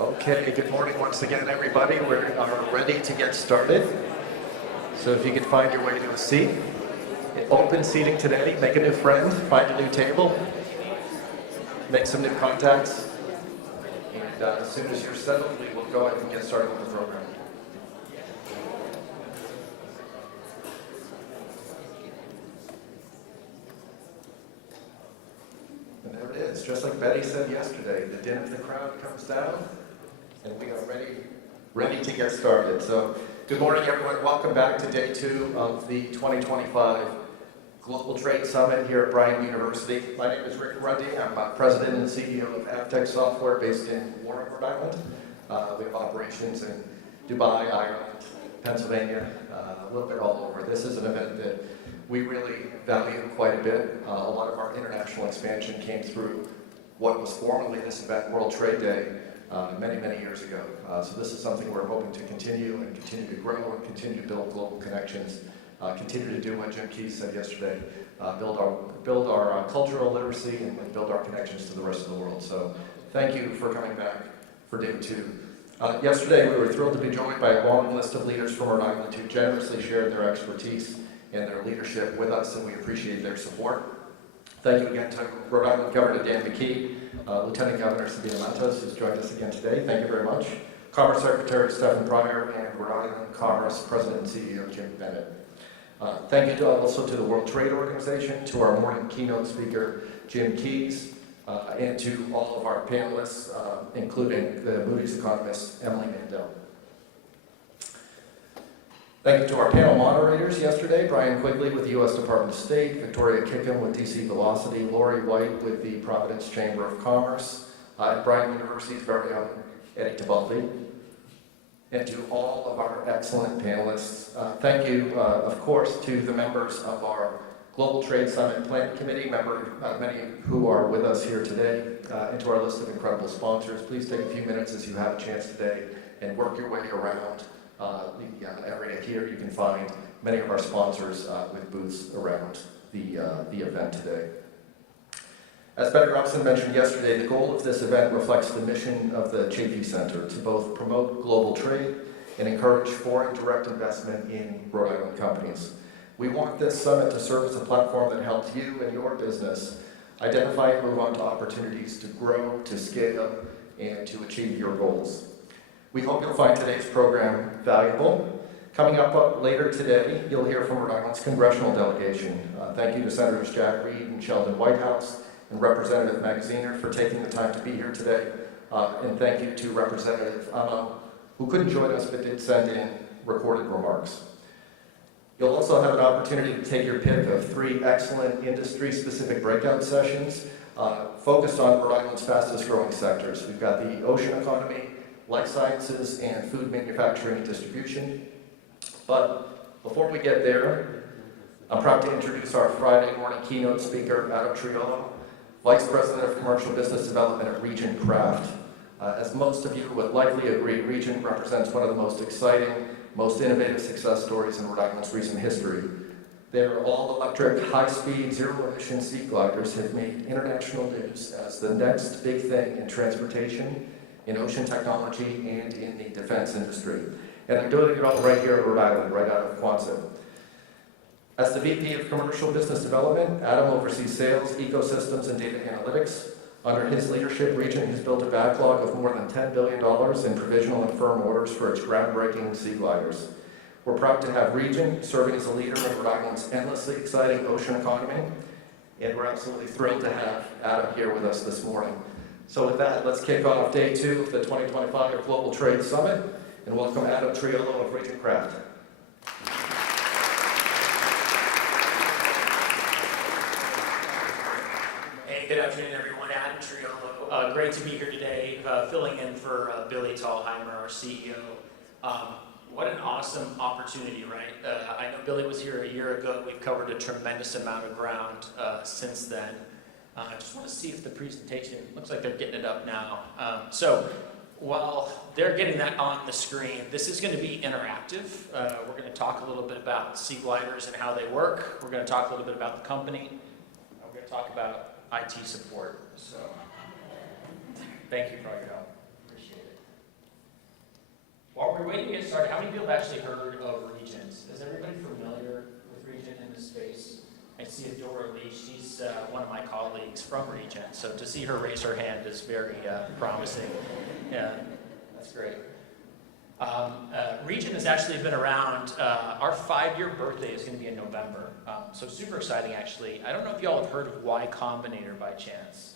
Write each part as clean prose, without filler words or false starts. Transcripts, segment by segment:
Okay, good morning once again, everybody. We are ready to get started. So if you could find your way to a seat. Open seating today, make a new friend, find a new table, make some new contacts. And as soon as you're settled, we will go ahead and get started with the program. And there it is, just like Betty said yesterday, the din of the crowd comes down, and we are ready to get started. So good morning, everyone. Welcome back to day 2 of the 2025 Global Trade Summit here at Bryant University. My name is Rick Rundy. I'm president and CEO of Avtech Software based in Warren, Rhode Island. We have operations in Dubai, Ireland, Pennsylvania, a little bit all over. This is an event that we really value quite a bit. A lot of our international expansion came through what was formerly this event, World Trade Day, many years ago. So this is something we're hoping to continue to grow and continue to build global connections, continue to do what Jim Keys said yesterday, build our cultural literacy and build our connections to the rest of the world. So thank you for coming back for day 2. Yesterday we were thrilled to be joined by a long list of leaders from Rhode Island who generously shared their expertise and their leadership with us, and we appreciate their support. Thank you again to Rhode Island Governor Dan McKee, Lieutenant Governor Sabina Matos, who's joined us again today. Thank you very much. Commerce Secretary Stephen Pryor and Rhode Island Commerce President and CEO Jim Bennett. Thank you also to the World Trade Organization, to our morning keynote speaker Jim Keys, and to all of our panelists, including the Moody's economist Emily Mandel. Thank you to our panel moderators yesterday, Brian Quigley with the U.S. Department of State, Victoria Kickham with DC Velocity, Lori White with the Providence Chamber of Commerce, and Bryant University's very own Eddie Tibaldi. And to all of our excellent panelists, thank you, of course, to the members of our Global Trade Summit Planning Committee, many who are with us here today, and to our list of incredible sponsors. Please take a few minutes as you have a chance today and work your way around the area here. You can find many of our sponsors with booths around the event today. As Betty Robson mentioned yesterday, the goal of this event reflects the mission of the Chafee Center to both promote global trade and encourage foreign direct investment in Rhode Island companies. We want this summit to serve as a platform that helps you and your business identify and move on to opportunities to grow, to scale, and to achieve your goals. We hope you'll find today's program valuable. Coming up later today, you'll hear from Rhode Island's congressional delegation. Thank you to Senators Jack Reed and Sheldon Whitehouse and Representative Magaziner for taking the time to be here today. And thank you to Representative Amo, who couldn't join us but did send in recorded remarks. You'll also have an opportunity to take your pick of 3 excellent industry-specific breakout sessions focused on Rhode Island's fastest growing sectors. We've got the ocean economy, life sciences, and food manufacturing and distribution. But before we get there, I'm proud to introduce our Friday morning keynote speaker, Adam Triolo, Vice President of Commercial Business Development at REGENT Craft. As most of you would likely agree, REGENT represents one of the most exciting, most innovative success stories in Rhode Island's recent history. Their all-electric, high-speed, zero-emission sea gliders have made international news as the next big thing in transportation, in ocean technology, and in the defense industry. And they're doing it all right here in Rhode Island, right out of Quonset. As the VP of Commercial Business Development, Adam oversees sales, ecosystems, and data analytics. Under his leadership, REGENT has built a backlog of more than $10 billion in provisional and firm orders for its groundbreaking sea gliders. We're proud to have REGENT serving as a leader in Rhode Island's endlessly exciting ocean economy, and we're absolutely thrilled to have Adam here with us this morning. So with that, let's kick off day 2 of the 2025 Global Trade Summit, and welcome Adam Triolo of REGENT Craft. Hey, good afternoon, everyone. Adam Triolo. Great to be here today, filling in for Billy Tallheimer, our CEO. What an awesome opportunity, right? I know Billy was here a year ago. We've covered a tremendous amount of ground since then. I just want to see if the presentation, looks like they're getting it up now. So while they're getting that on the screen, this is going to be interactive. We're going to talk a little bit about sea gliders and how they work. We're going to talk a little bit about the company. We're going to talk about IT support. So thank you for all your help. Appreciate it. While we're waiting to get started, how many people have actually heard of REGENT? Is everybody familiar with REGENT in this space? I see Adora Lee, she's one of my colleagues from REGENT, so to see her raise her hand is very promising. Yeah, that's great. REGENT has actually been around, our 5-year birthday is going to be in November, so super exciting actually. I don't know if y'all have heard of Y Combinator by chance.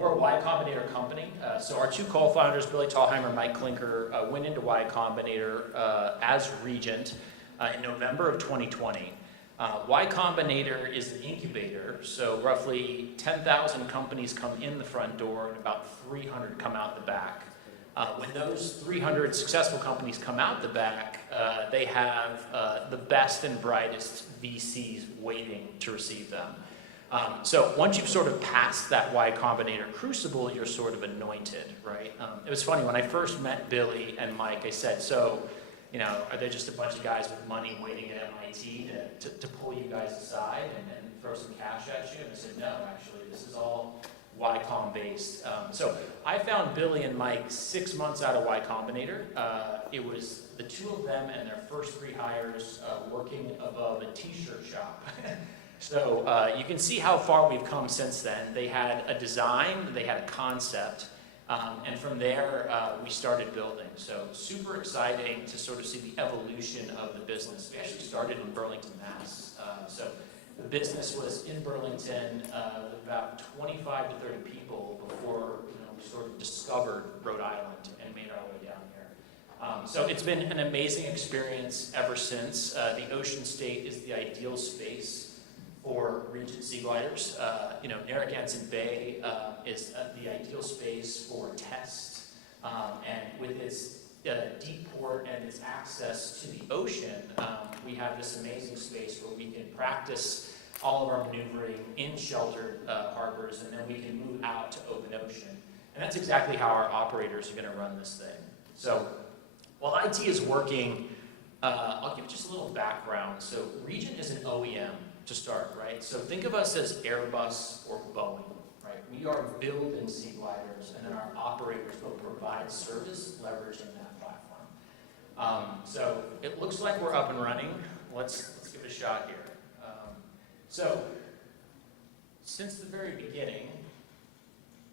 We're a Y Combinator company, so our 2 co-founders, Billy Tallheimer and Mike Klinker, went into Y Combinator as REGENT in November of 2020. Y Combinator is an incubator, so roughly 10,000 companies come in the front door and about 300 come out the back. When those 300 successful companies come out the back, they have the best and brightest VCs waiting to receive them. So once you've sort of passed that Y Combinator crucible, you're sort of anointed, right? It was funny, when I first met Billy and Mike, I said, so, you know, are they just a bunch of guys with money waiting at MIT to pull you guys aside and throw some cash at you? And I said, no, actually, this is all Y-Com based. So I found Billy and Mike 6 months out of Y Combinator. It was the 2 of them and their first 3 hires working above a t-shirt shop. So you can see how far we've come since then. They had a design, they had a concept, and from there we started building. So super exciting to sort of see the evolution of the business. We actually started in Burlington, Mass. So the business was in Burlington with about 25 to 30 people before we sort of discovered Rhode Island and made our way down here. So it's been an amazing experience ever since. The Ocean State is the ideal space for REGENT sea gliders. Narragansett Bay is the ideal space for test, and with its deep port and its access to the ocean, we have this amazing space where we can practice all of our maneuvering in sheltered harbors, and then we can move out to open ocean. And that's exactly how our operators are going to run this thing. So while IT is working, I'll give just a little background. So REGENT is an OEM to start, right? So think of us as Airbus or Boeing, right? We are building sea gliders, and then our operators will provide service leveraging that platform. So it looks like we're up and running. Let's give it a shot here. So since the very beginning,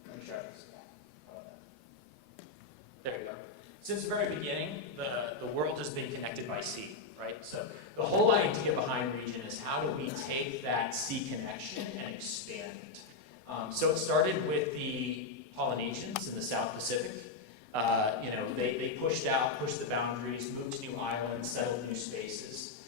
let me try this. There you go. Since the very beginning, the world has been connected by sea, right? So the whole idea behind REGENT is how do we take that sea connection and expand it? So it started with the Polynesians in the South Pacific. They pushed the boundaries, moved to new islands, settled new spaces.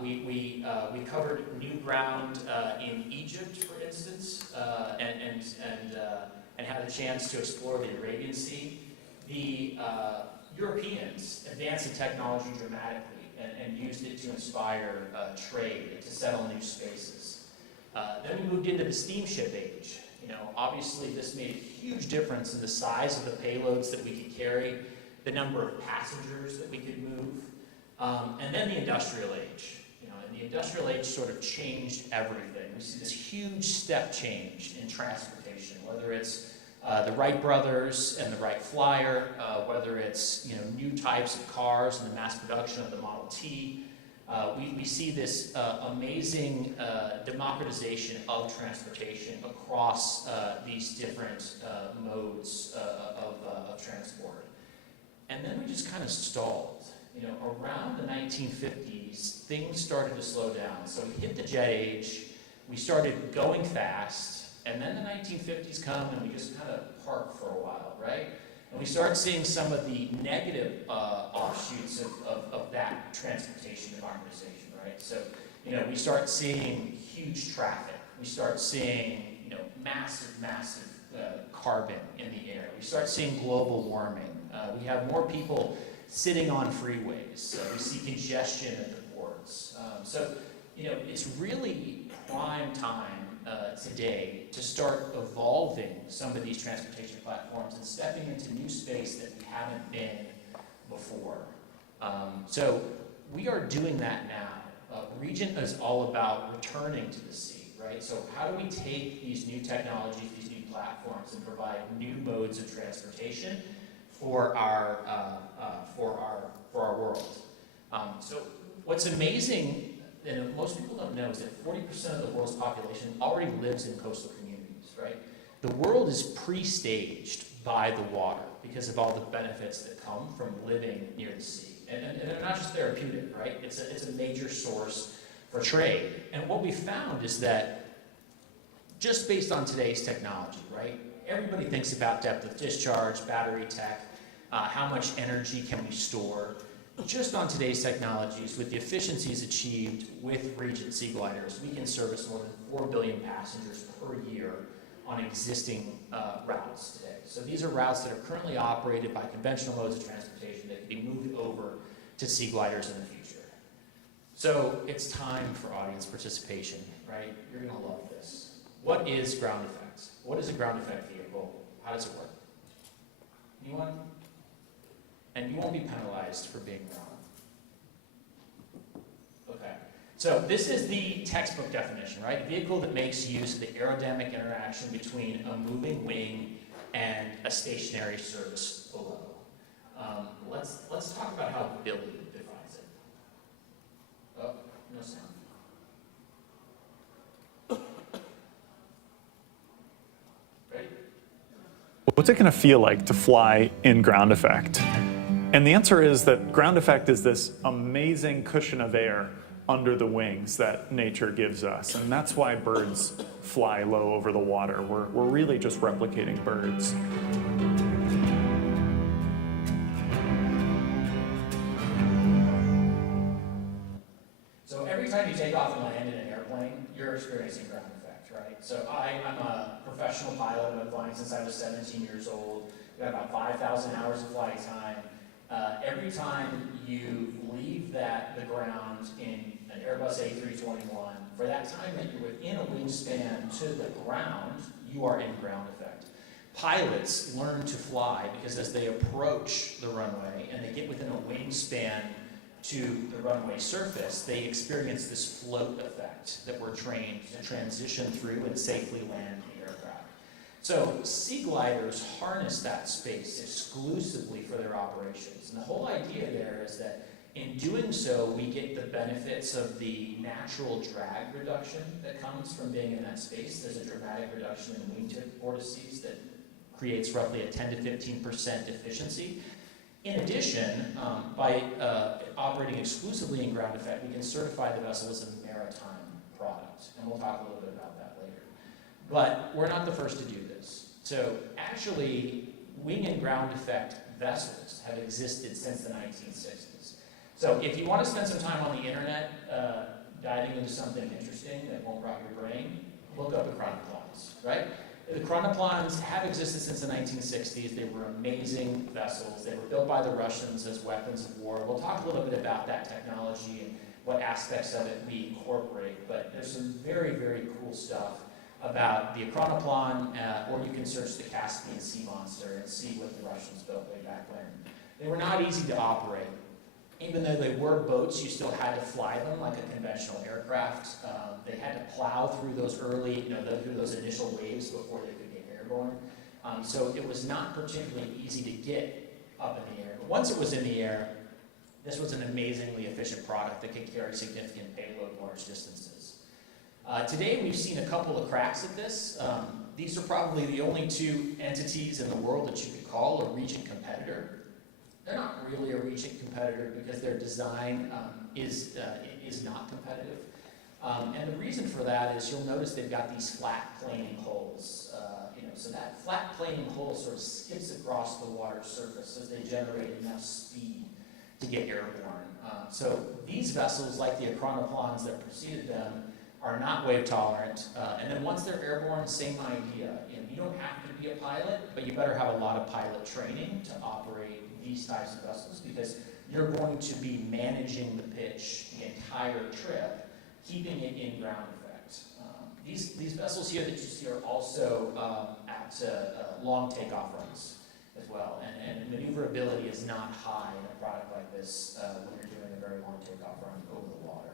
We covered new ground in Egypt, for instance, and had a chance to explore the Arabian Sea. The Europeans advanced the technology dramatically and used it to inspire trade, to settle new spaces. Then we moved into the steamship age. Obviously this made a huge difference in the size of the payloads that we could carry, the number of passengers that we could move, and then the industrial age. And the industrial age sort of changed everything. We see this huge step change in transportation, whether it's the Wright brothers and the Wright Flyer, whether it's new types of cars and the mass production of the Model T. We see this amazing democratization of transportation across these different modes of transport. And then we just kind of stalled. Around the 1950s, things started to slow down. So we hit the jet age, we started going fast, and then the 1950s come and we just kind of park for a while, right? And we start seeing some of the negative offshoots of that transportation democratization, right? So, we start seeing huge traffic. We start seeing, massive carbon in the air. We start seeing global warming. We have more people sitting on freeways. We see congestion at the ports. It's really prime time today to start evolving some of these transportation platforms and stepping into new space that we haven't been before. So we are doing that now. REGENT is all about returning to the sea, right? So how do we take these new technologies, these new platforms, and provide new modes of transportation for our world. So what's amazing, and most people don't know, is that 40% of the world's population already lives in coastal communities, right? The world is pre-staged by the water because of all the benefits that come from living near the sea. And they're not just therapeutic, right? It's a major source for trade. And what we found is that just based on today's technology, right? Everybody thinks about depth of discharge, battery tech, how much energy can we store. Just on today's technologies, with the efficiencies achieved with REGENT sea gliders, we can service more than 4 billion passengers per year on existing routes today. So these are routes that are currently operated by conventional modes of transportation that can be moved over to sea gliders in the future. So it's time for audience participation, right? You're gonna love this. What is ground effect? What is a ground effect vehicle? How does it work? Anyone? And you won't be penalized for being wrong. Okay. So this is the textbook definition, right? A vehicle that makes use of the aerodynamic interaction between a moving wing and a stationary surface below. Let's talk about how Billy defines it. Oh, no sound. Ready? What's it going to feel like to fly in ground effect? And the answer is that ground effect is this amazing cushion of air under the wings that nature gives us. And that's why birds fly low over the water. We're really just replicating birds. So every time you take off and land in an airplane, you're experiencing ground effect, right? So I'm a professional pilot. I've been flying since I was 17 years old. We've got about 5,000 hours of flight time. Every time you leave the ground in an Airbus A321, for that time that you're within a wingspan to the ground, you are in ground effect. Pilots learn to fly because as they approach the runway and they get within a wingspan to the runway surface, they experience this float effect that we're trained to transition through and safely land the aircraft. So sea gliders harness that space exclusively for their operations. And the whole idea there is that in doing so, we get the benefits of the natural drag reduction that comes from being in that space. There's a dramatic reduction in wingtip vortices that creates roughly a 10 to 15% efficiency. In addition, by operating exclusively in ground effect, we can certify the vessel as a maritime product. And we'll talk a little bit about that later. But we're not the first to do this. So actually, wing and ground effect vessels have existed since the 1960s. So if you want to spend some time on the internet diving into something interesting that won't rot your brain, look up the chronoplans, right? The chronoplans have existed since the 1960s. They were amazing vessels. They were built by the Russians as weapons of war. We'll talk a little bit about that technology and what aspects of it we incorporate. But there's some very, very cool stuff about the chronoplan, or you can search the Caspian Sea Monster and see what the Russians built way back when. They were not easy to operate. Even though they were boats, you still had to fly them like a conventional aircraft. They had to plow through those early, through those initial waves before they could get airborne. So it was not particularly easy to get up in the air. But once it was in the air, this was an amazingly efficient product that could carry significant payload large distances. Today, we've seen a couple of cracks at this. These are probably the only two entities in the world that you could call a REGENT competitor. They're not really a REGENT competitor because their design is not competitive. And the reason for that is you'll notice they've got these flat planing holes. So that flat planing hole sort of skips across the water surface as they generate enough speed to get airborne. So these vessels, like the chronoplans that preceded them, are not wave tolerant. And then once they're airborne, same idea. You don't have to be a pilot, but you better have a lot of pilot training to operate these types of vessels because you're going to be managing the pitch the entire trip, keeping it in ground effect. These vessels here that you see are also at long takeoff runs as well. And maneuverability is not high in a product like this when you're doing a very long takeoff run over the water.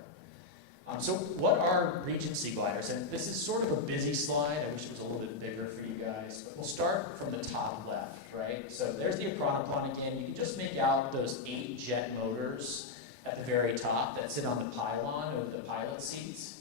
So what are REGENT sea gliders? And this is sort of a busy slide. I wish it was a little bit bigger for you guys. But we'll start from the top left, right? So there's the Acronopon again. You can just make out those 8 jet motors at the very top that sit on the pylon over the pilot seats.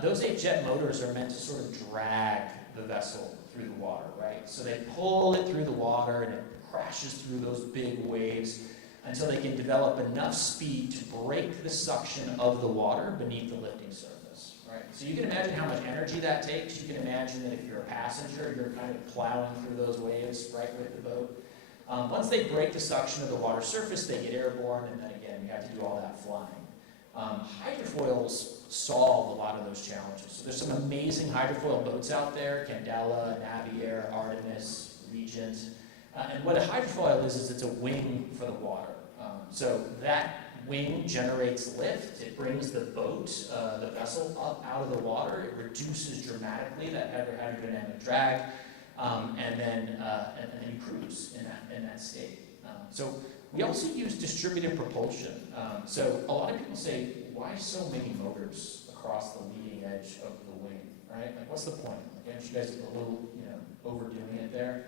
Those 8 jet motors are meant to sort of drag the vessel through the water, right? So they pull it through the water and it crashes through those big waves until they can develop enough speed to break the suction of the water beneath the lifting surface, right? So you can imagine how much energy that takes. You can imagine that if you're a passenger, you're kind of plowing through those waves right with the boat. Once they break the suction of the water surface, they get airborne, and then again, you have to do all that flying. Hydrofoils solve a lot of those challenges. So there's some amazing hydrofoil boats out there: Candela, Naviair, Artemis, Regent. And what a hydrofoil is it's a wing for the water. So that wing generates lift. It brings the boat, the vessel, up out of the water. It reduces dramatically that hydrodynamic drag, and then you cruise in that state. So we also use distributed propulsion. So a lot of people say, why so many motors across the leading edge of the wing, right? Like, what's the point? Like, aren't you guys a little, overdoing it there?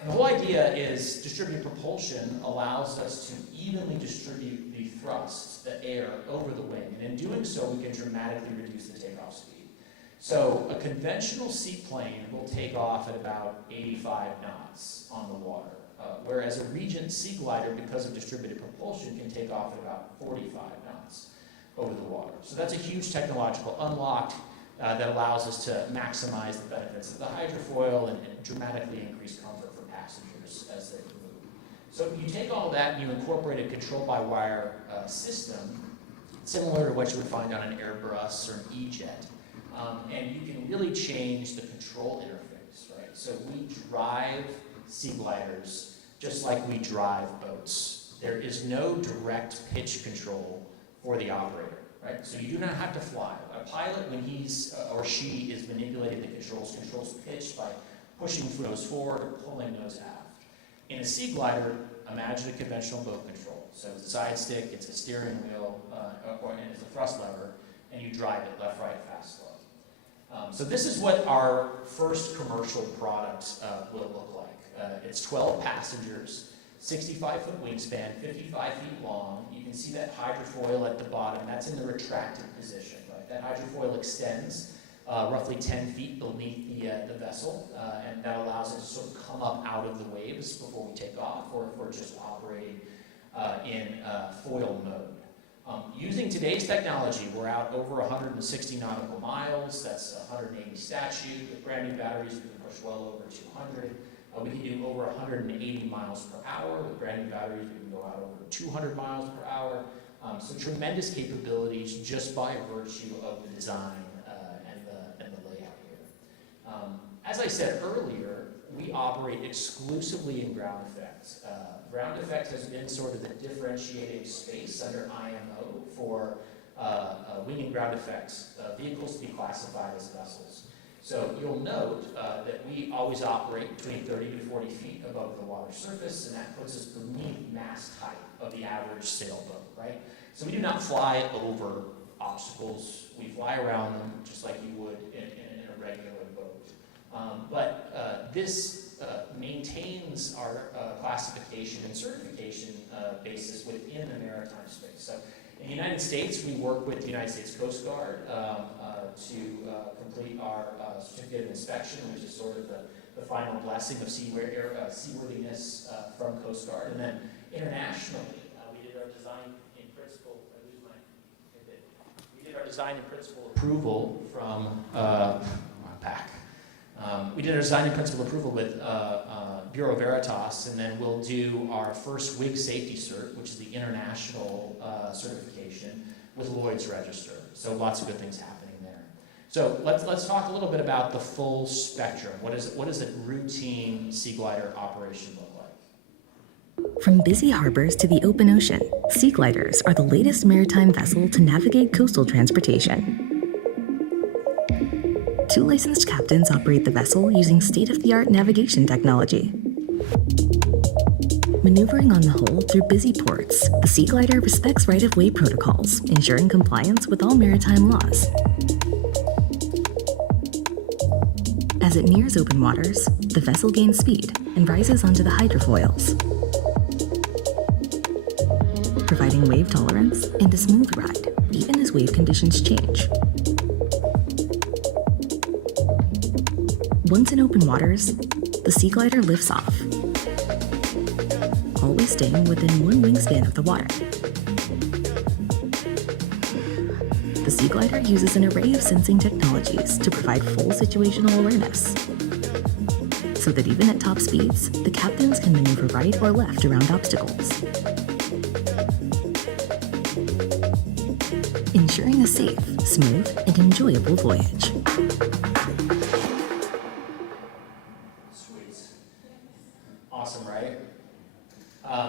And the whole idea is distributed propulsion allows us to evenly distribute the thrust, the air, over the wing. And in doing so, we can dramatically reduce the takeoff speed. So a conventional seaplane will take off at about 85 knots on the water, whereas a REGENT sea glider, because of distributed propulsion, can take off at about 45 knots over the water. So that's a huge technological unlock that allows us to maximize the benefits of the hydrofoil and dramatically increase comfort for passengers as they move. So you take all that and you incorporate a control-by-wire system, similar to what you would find on an Airbus or an E-Jet, and you can really change the control interface, right? So we drive sea gliders just like we drive boats. There is no direct pitch control for the operator. Right? So you do not have to fly. A pilot, when he's or she is manipulating the controls pitch by pushing nose forward or pulling nose aft. In a sea glider, imagine a conventional boat control. So it's a side stick, it's a steering wheel, and it's a thrust lever, and you drive it left, right, fast, slow. So this is what our first commercial product will look like. It's 12 passengers. 65-foot wingspan, 55 feet long. You can see that hydrofoil at the bottom. That's in the retracted position, right? That hydrofoil extends roughly 10 feet beneath the vessel, and that allows it to sort of come up out of the waves before we take off, or if we're just operating in foil mode. Using today's technology, we're out over 160 nautical miles. That's 180 statute. With brand new batteries, we can push well over 200. We can do over 180 miles per hour. With brand new batteries, we can go out over 200 miles per hour. So tremendous capabilities just by virtue of the design and the layout here. As I said earlier, we operate exclusively in ground effects. Ground effect has been sort of the differentiating space under IMO for wing and ground effects vehicles to be classified as vessels. So you'll note that we always operate between 30 to 40 feet above the water surface, and that puts us beneath mast height of the average sailboat, right? So we do not fly over obstacles. We fly around them just like you would in a regular boat. But this maintains our classification and certification basis within the maritime space. So in the United States, we work with the United States Coast Guard to complete our certificate of inspection, which is sort of the final blessing of seaworthiness from Coast Guard. And then internationally, we did our design in principle. We did our design in principle approval from we did our design and principle approval with Bureau Veritas, and then we'll do our first WIG safety cert, which is the international certification, with Lloyd's Register. So lots of good things happening there. So let's talk a little bit about the full spectrum. What does a routine sea glider operation look like? From busy harbors to the open ocean, sea gliders are the latest maritime vessel to navigate coastal transportation. 2 licensed captains operate the vessel using state-of-the-art navigation technology. Maneuvering on the hull through busy ports, the Sea Glider respects right-of-way protocols, ensuring compliance with all maritime laws. As it nears open waters, the vessel gains speed and rises onto the hydrofoils, providing wave tolerance and a smooth ride, even as wave conditions change. Once in open waters, the Sea Glider lifts off, always staying within one wingspan of the water. The Sea Glider uses an array of sensing technologies to provide full situational awareness, so that even at top speeds, the captains can maneuver right or left around obstacles, ensuring a safe, smooth, and enjoyable voyage. Sweet. Awesome, right?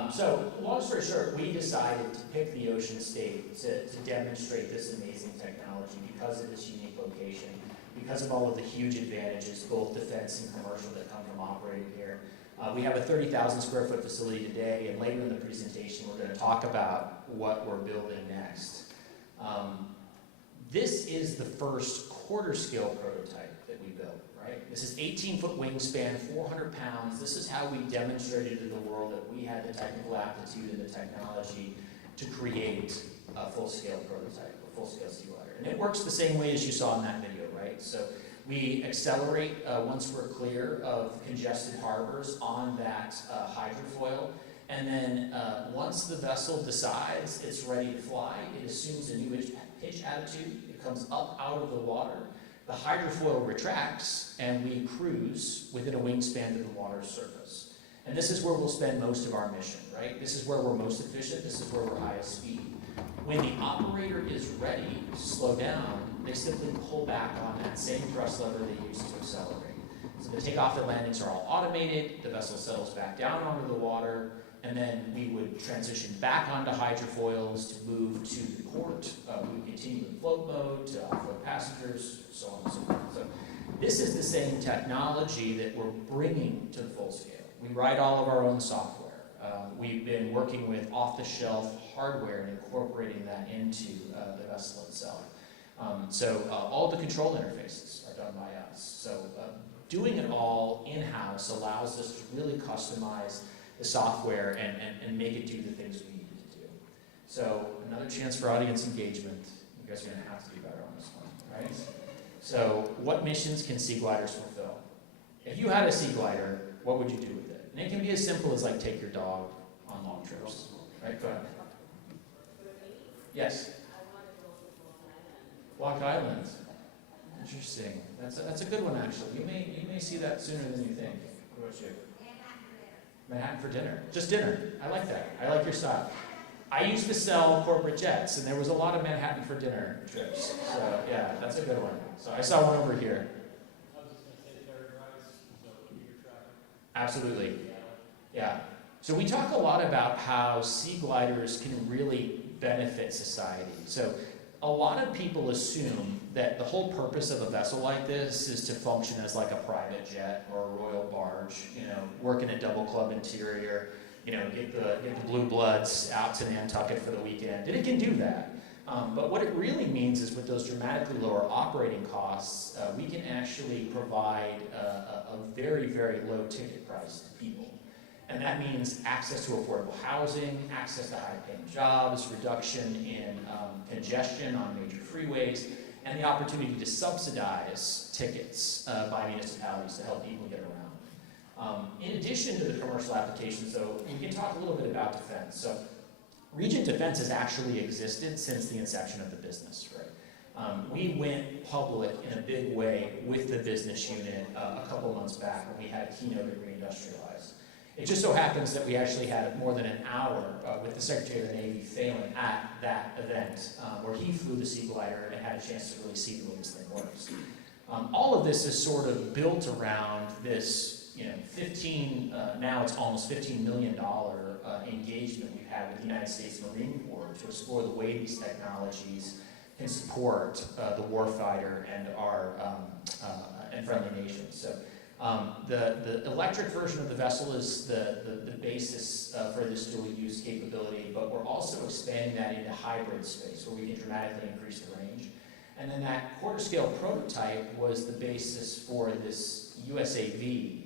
So, long story short, we decided to pick the Ocean State to demonstrate this amazing technology because of this unique location, because of all of the huge advantages, both defense and commercial, that come from operating here. We have a 30,000 square foot facility today, and later in the presentation, we're going to talk about what we're building next. This is the first quarter scale prototype that we built, right? This is 18-foot wingspan, 400 pounds. This is how we demonstrated to the world that we had the technical aptitude and the technology to create a full-scale prototype, a full-scale sea glider. And it works the same way as you saw in that video, right? So we accelerate once we're clear of congested harbors on that hydrofoil. And then once the vessel decides it's ready to fly, it assumes a new pitch attitude. It comes up out of the water. The hydrofoil retracts, and we cruise within a wingspan to the water's surface. And this is where we'll spend most of our mission, right? This is where we're most efficient. This is where we're highest speed. When the operator is ready to slow down, they simply pull back on that same thrust lever they used to accelerate. So the takeoff and landings are all automated. The vessel settles back down onto the water. And then we would transition back onto hydrofoils to move to the port. We would continue in float mode to offload passengers, so on and so forth. So this is the same technology that we're bringing to the full scale. We write all of our own software. We've been working with off-the-shelf hardware and incorporating that into the vessel itself. So all the control interfaces are done by us. So doing it all in-house allows us to really customize the software and make it do the things we need it to do. So another chance for audience engagement. You guys are going to have to do better on this one, right? So what missions can sea gliders fulfill? If you had a sea glider, what would you do with it? And it can be as simple as like take your dog on long trips, right? Go ahead. Yes? Block Island. Interesting. That's a good one, actually. You may see that sooner than you think. What about you? Manhattan for dinner. Just dinner. I like that. I like your style. I used to sell corporate jets, and there was a lot of Manhattan for dinner trips. So, yeah, that's a good one. So I saw one over here. Absolutely. Yeah. So we talk a lot about how sea gliders can really benefit society. So a lot of people assume that the whole purpose of a vessel like this is to function as like a private jet or a royal barge, work in a double club interior, get the blue bloods out to Nantucket for the weekend. And it can do that. But what it really means is with those dramatically lower operating costs, we can actually provide a very, very low ticket price to people. And that means access to affordable housing, access to high-paying jobs, reduction in congestion on major freeways, and the opportunity to subsidize tickets by municipalities to help people get around. In addition to the commercial applications, though, we can talk a little bit about defense. So REGENT Defense has actually existed since the inception of the business, right? We went public in a big way with the business unit a couple months back when we had a keynote at Reindustrialize. It just so happens that we actually had more than an hour with the Secretary of the Navy, Phelan, at that event where he flew the Sea Glider and had a chance to really see the way this thing works. All of this is sort of built around this, now it's almost $15 million engagement we've had with the United States Marine Corps to explore the way these technologies can support the warfighter and our and friendly nations. So The electric version of the vessel is the basis for this dual use capability, but we're also expanding that into hybrid space where we can dramatically increase the range. And then that quarter scale prototype was the basis for this USAV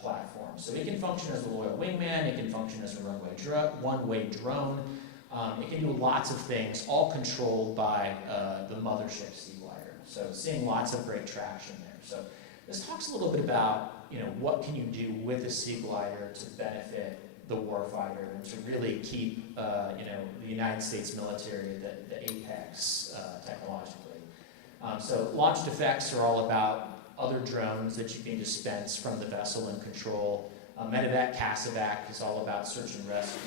platform. So it can function as a loyal wingman, it can function as a one-way drone. It can do lots of things, all controlled by the mothership Sea Glider. So seeing lots of great traction there. So this talks a little bit about, what can you do with a Sea Glider to benefit the warfighter and to really keep, the United States military at the apex technologically. So launched effects are all about other drones that you can dispense from the vessel and control. Medevac, CASEVAC is all about search and rescue.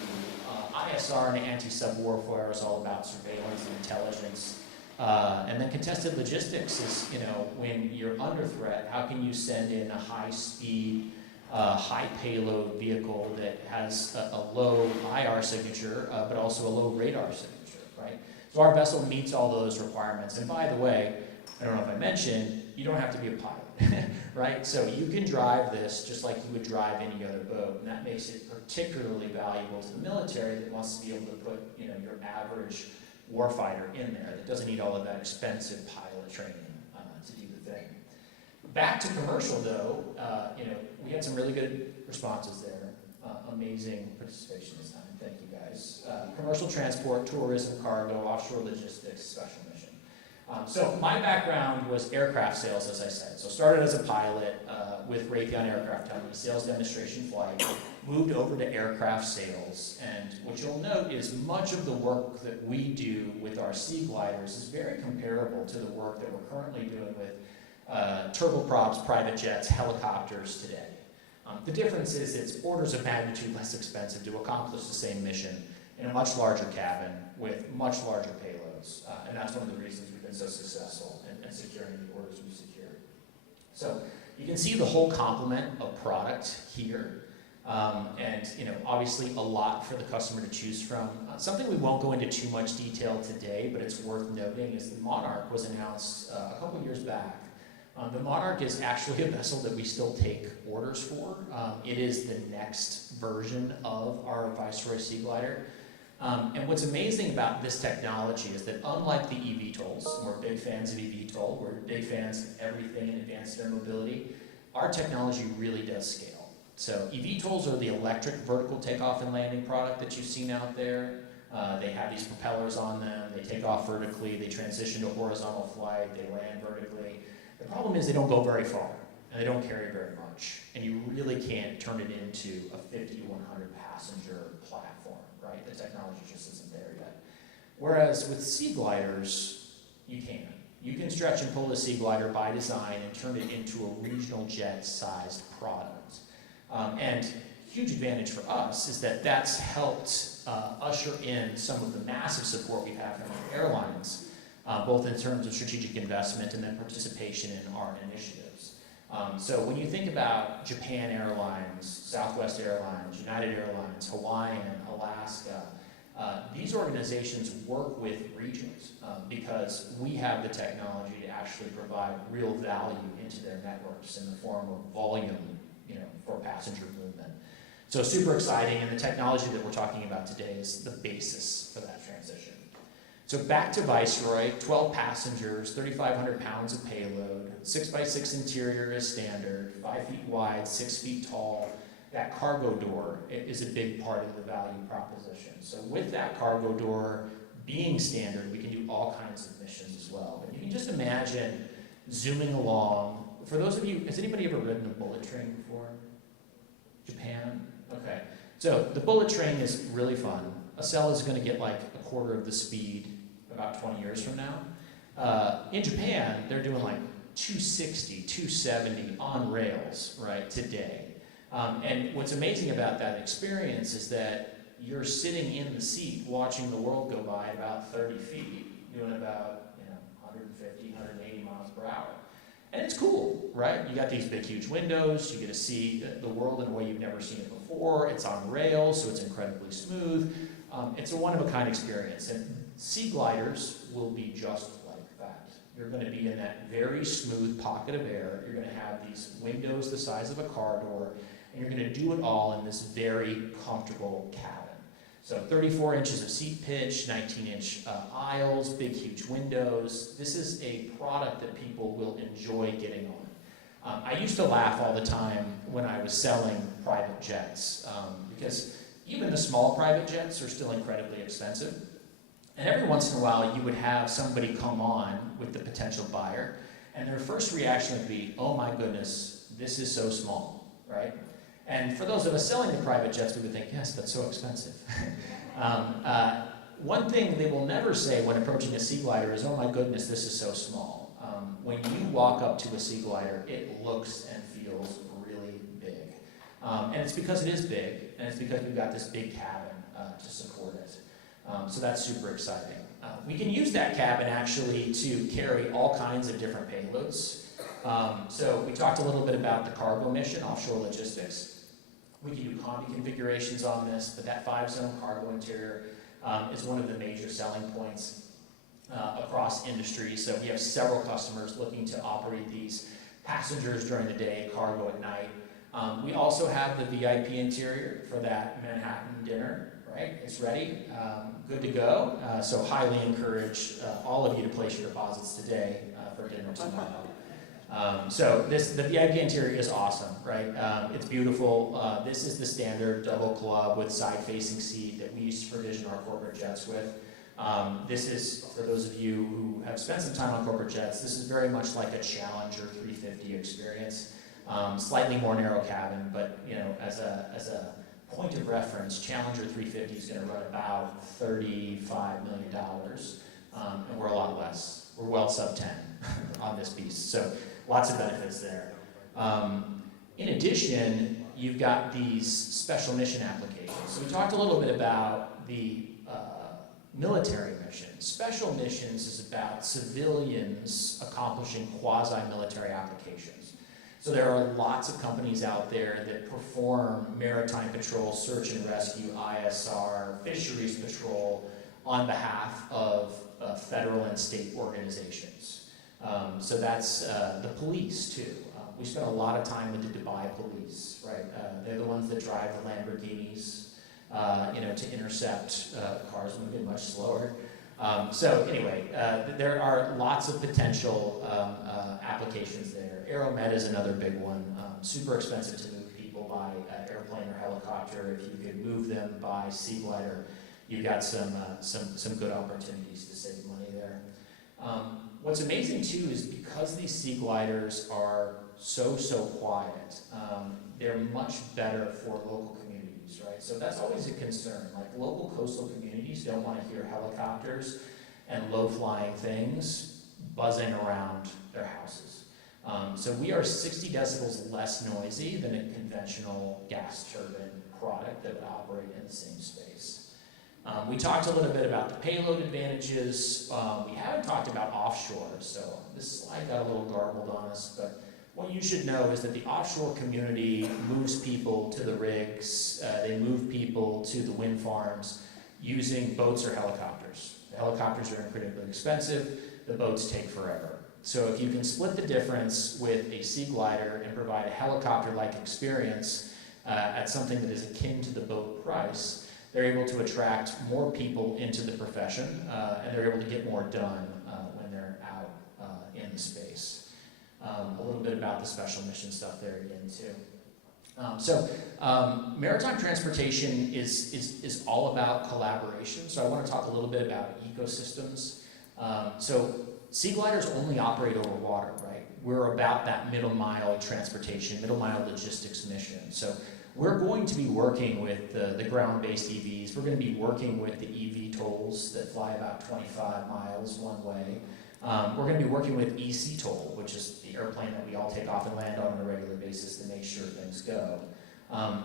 ISR and anti-sub warfare is all about surveillance and intelligence. And then contested logistics is, when you're under threat, how can you send in a high-speed, high-payload vehicle that has a low IR signature, but also a low radar signature, right? So our vessel meets all those requirements. And by the way, I don't know if I mentioned, you don't have to be a pilot, right? So you can drive this just like you would drive any other boat, and that makes it particularly valuable to the military that wants to be able to put, your average warfighter in there that doesn't need all of that expensive pilot training to do the thing. Back to commercial though, we had some really good responses there. Amazing participation this time. Thank you guys. Commercial transport, tourism, cargo, offshore logistics, special mission. So my background was aircraft sales, as I said. So started as a pilot with Raytheon Aircraft Company, sales demonstration flight, moved over to aircraft sales. And what you'll note is much of the work that we do with our Sea Gliders is very comparable to the work that we're currently doing with turboprops, private jets, helicopters today. The difference is it's orders of magnitude less expensive to accomplish the same mission in a much larger cabin with much larger payloads. And that's one of the reasons we've been so successful in securing the orders we've secured. So you can see the whole complement of product here. And obviously a lot for the customer to choose from. Something we won't go into too much detail today, but it's worth noting is the Monarch was announced a couple years back. The Monarch is actually a vessel that we still take orders for. It is the next version of our Viceroy Sea Glider. And what's amazing about this technology is that unlike the eVTOLs, and we're big fans of eVTOL, we're big fans of everything in advanced air mobility, our technology really does scale. So eVTOLs are the electric vertical takeoff and landing product that you've seen out there. They have these propellers on them, they take off vertically, they transition to horizontal flight, they land vertically. The problem is they don't go very far, and they don't carry very much, and you really can't turn it into a 50 to 100 passenger platform, right? The technology just isn't there yet. Whereas with Sea Gliders, you can. You can stretch and pull the Sea Glider by design and turn it into a regional jet-sized product. And huge advantage for us is that that's helped usher in some of the massive support we've had from our airlines, both in terms of strategic investment and then participation in our initiatives. So when you think about Japan Airlines, Southwest Airlines, United Airlines, Hawaiian, Alaska, these organizations work with REGENT because we have the technology to actually provide real value into their networks in the form of volume, for passenger movement. So super exciting, and the technology that we're talking about today is the basis for that transition. So back to Viceroy, 12 passengers, 3,500 pounds of payload, 6x6 interior is standard, 5 feet wide, 6 feet tall. That cargo door is a big part of the value proposition. So with that cargo door being standard, we can do all kinds of missions as well. But you can just imagine zooming along. For those of you, has anybody ever ridden a bullet train before? Japan? Okay. So the bullet train is really fun. A cell is going to get like a quarter of the speed about 20 years from now. In Japan, they're doing like 260, 270 on rails, right, today. And what's amazing about that experience is that you're sitting in the seat watching the world go by about 30 feet, doing about 150, 180 miles per hour. And it's cool, right? You got these big, huge windows. You get to see the world in a way you've never seen it before. It's on rails, so it's incredibly smooth. It's a one-of-a-kind experience. And Sea Gliders will be just like that. You're going to be in that very smooth pocket of air. You're going to have these windows the size of a car door, and you're going to do it all in this very comfortable cabin. So 34 inches of seat pitch, 19-inch aisles, big, huge windows. This is a product that people will enjoy getting on. I used to laugh all the time when I was selling private jets, because even the small private jets are still incredibly expensive. And every once in a while, you would have somebody come on with the potential buyer, and their first reaction would be, oh my goodness, this is so small, right? And for those of us selling the private jets, we would think, yes, that's so expensive. One thing they will never say when approaching a sea glider is, oh my goodness, this is so small. When you walk up to a sea glider, it looks and feels really big. And it's because it is big, and it's because we've got this big cabin to support it. So that's super exciting. We can use that cabin actually to carry all kinds of different payloads. So we talked a little bit about the cargo mission, offshore logistics. We can do combi configurations on this, but that 5-zone cargo interior is one of the major selling points across industries. So we have several customers looking to operate these, passengers during the day, cargo at night. We also have the VIP interior for that Manhattan dinner, right? It's ready, good to go. So highly encourage all of you to place your deposits today for dinner tomorrow. So the VIP interior is awesome, right? It's beautiful. This is the standard double club with side-facing seat that we used to provision our corporate jets with. This is, for those of you who have spent some time on corporate jets, this is very much like a Challenger 350 experience. Slightly more narrow cabin, but you know, as a point of reference, Challenger 350 is going to run about $35 million, and we're a lot less. We're well sub 10 on this piece, so lots of benefits there. In addition, you've got these special mission applications. So we talked a little bit about the military mission. Special missions is about civilians accomplishing quasi-military applications. So there are lots of companies out there that perform maritime patrol, search and rescue, ISR, fisheries patrol on behalf of federal and state organizations. So that's the police too. We spend a lot of time with the Dubai police, right? They're the ones that drive the Lamborghinis, to intercept cars moving much slower. So anyway, there are lots of potential applications there. Aeromed is another big one. Super expensive to move people by airplane or helicopter. If you could move them by sea glider, you've got some good opportunities to save money there. What's amazing too is because these sea gliders are so quiet, they're much better for local communities, right? So that's always a concern. Like local coastal communities don't want to hear helicopters and low-flying things buzzing around their houses. So we are 60 decibels less noisy than a conventional gas turbine product that would operate in the same space. We talked a little bit about the payload advantages. We haven't talked about offshore, so this slide got a little garbled on us, but what you should know is that the offshore community moves people to the rigs, they move people to the wind farms using boats or helicopters. The helicopters are incredibly expensive, the boats take forever. So if you can split the difference with a sea glider and provide a helicopter-like experience at something that is akin to the boat price, they're able to attract more people into the profession, and they're able to get more done when they're out in the space. A little bit about the special mission stuff there again too. Maritime transportation is all about collaboration. So I want to talk a little bit about ecosystems. Sea gliders only operate over water, right? We're about that middle mile transportation, middle mile logistics mission. So we're going to be working with the ground-based EVs. We're going to be working with the EV tolls that fly about 25 miles one way. We're going to be working with eCTOL, which is the airplane that we all take off and land on a regular basis to make sure things go.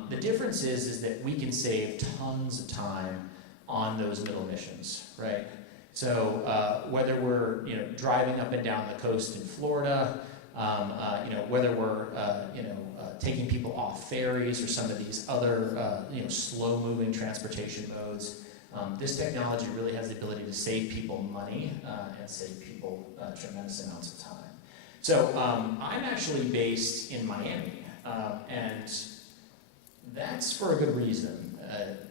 The difference is that we can save tons of time on those middle missions, right? So whether we're driving up and down the coast in Florida, whether we're taking people off ferries or some of these other slow-moving transportation modes, This technology really has the ability to save people money and save people tremendous amounts of time. So I'm actually based in Miami, and that's for a good reason.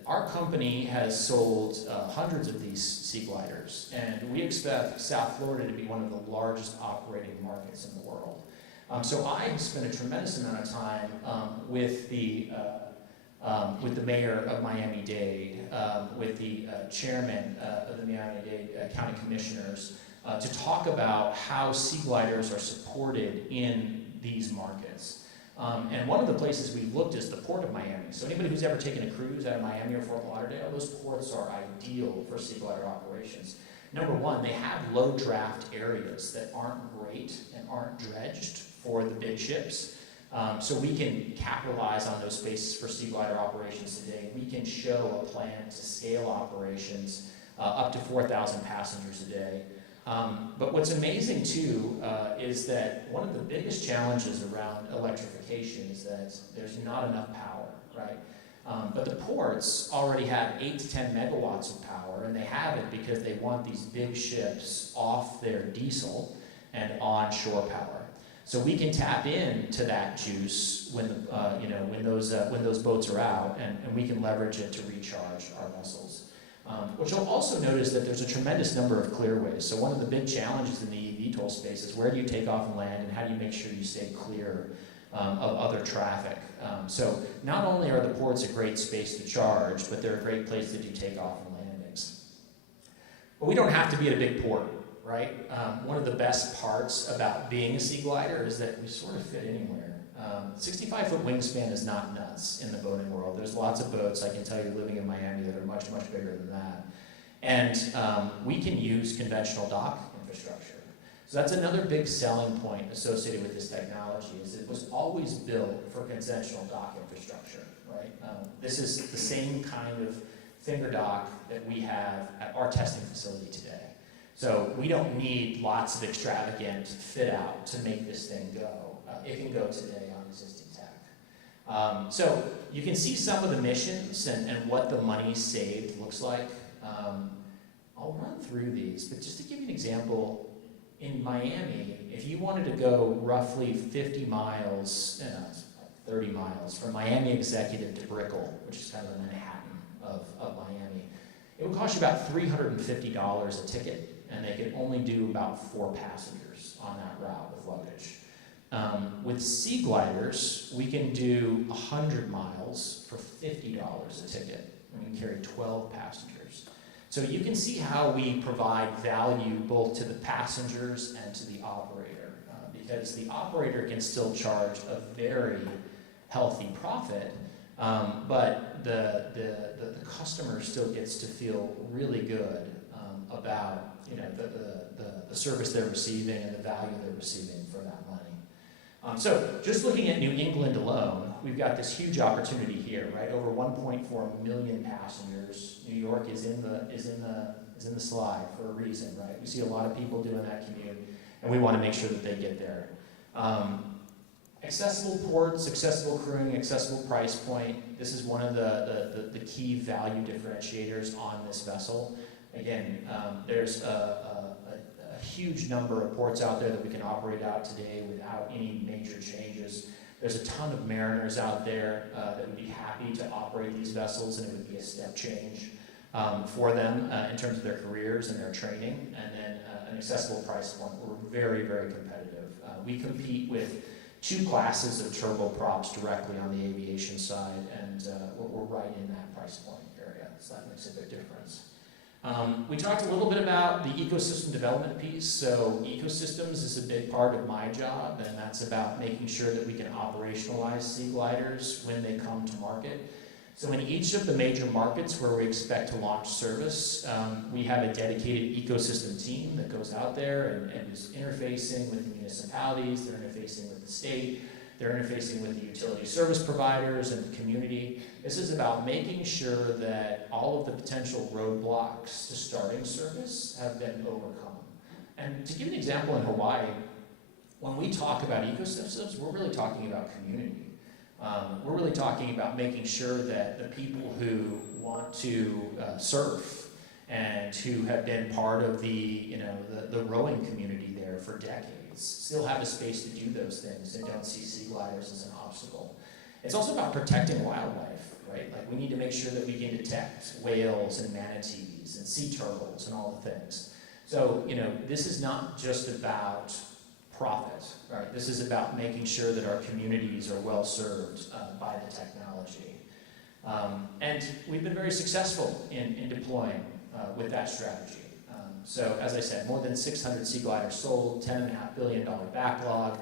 Our company has sold hundreds of these sea gliders, and we expect South Florida to be one of the largest operating markets in the world. So I spent a tremendous amount of time with the mayor of Miami-Dade, with the chairman of the Miami-Dade County Commissioners, to talk about how sea gliders are supported in these markets. And one of the places we looked is the Port of Miami. So anybody who's ever taken a cruise out of Miami or Fort Lauderdale, those ports are ideal for sea glider operations. Number one, they have low draft areas that aren't great and aren't dredged for the big ships. So we can capitalize on those spaces for sea glider operations today. We can show a plan to scale operations up to 4,000 passengers a day. But what's amazing too is that one of the biggest challenges around electrification is that there's not enough power, right? But the ports already have 8 to 10 megawatts of power, and they have it because they want these big ships off their diesel and on shore power. So we can tap into that juice when when those boats are out, and we can leverage it to recharge our vessels. What you'll also notice that there's a tremendous number of clearways. So one of the big challenges in the eVTOL space is where do you take off and land, and how do you make sure you stay clear of other traffic? So not only are the ports a great space to charge, but they're a great place to do takeoff and landings. But we don't have to be at a big port, right? One of the best parts about being a sea glider is that we sort of fit anywhere. 65-foot wingspan is not nuts in the boating world. There's lots of boats, I can tell you, living in Miami that are much, much bigger than that. And we can use conventional dock infrastructure. So that's another big selling point associated with this technology, is it was always built for conventional dock infrastructure, right? This is the same kind of finger dock that we have at our testing facility today. So we don't need lots of extravagant fit out to make this thing go. It can go today on existing tech. So you can see some of the missions and what the money saved looks like. I'll run through these, but just to give you an example, in Miami, if you wanted to go roughly 50 miles, 30 miles from Miami Executive to Brickell, which is kind of the Manhattan of Miami, it would cost you about $350 a ticket, and they could only do about 4 passengers on that route with luggage. With sea gliders, we can do 100 miles for $50 a ticket, and we can carry 12 passengers. So you can see how we provide value both to the passengers and to the operator, because the operator can still charge a very healthy profit, but the customer still gets to feel really good about the service they're receiving and the value they're receiving for that money. So just looking at New England alone, we've got this huge opportunity here, right? Over 1.4 million passengers. New York is in the slide for a reason, right? We see a lot of people doing that commute, and we want to make sure that they get there. Accessible ports, accessible crewing, accessible price point. This is one of the key value differentiators on this vessel. Again, there's a huge number of ports out there that we can operate out today without any major changes. There's a ton of mariners out there that would be happy to operate these vessels, and it would be a step change for them in terms of their careers and their training. And then an accessible price point. We're very, very competitive. We compete with 2 classes of turboprops directly on the aviation side, and we're right in that price point area, so that makes a big difference. We talked a little bit about the ecosystem development piece. So ecosystems is a big part of my job, and that's about making sure that we can operationalize sea gliders when they come to market. So in each of the major markets where we expect to launch service, we have a dedicated ecosystem team that goes out there and is interfacing with the municipalities, they're interfacing with the state, they're interfacing with the utility service providers and the community. This is about making sure that all of the potential roadblocks to starting service have been overcome. And to give an example in Hawaii, when we talk about ecosystems, we're really talking about community. We're really talking about making sure that the people who want to surf and who have been part of the rowing community there for decades still have a space to do those things and don't see sea gliders as an obstacle. It's also about protecting wildlife, right? Like, we need to make sure that we can detect whales and manatees and sea turtles and all the things. So, this is not just about profit, right? This is about making sure that our communities are well served by the technology. And we've been very successful in deploying with that strategy. So, as I said, more than 600 sea gliders sold, $10.5 billion backlog.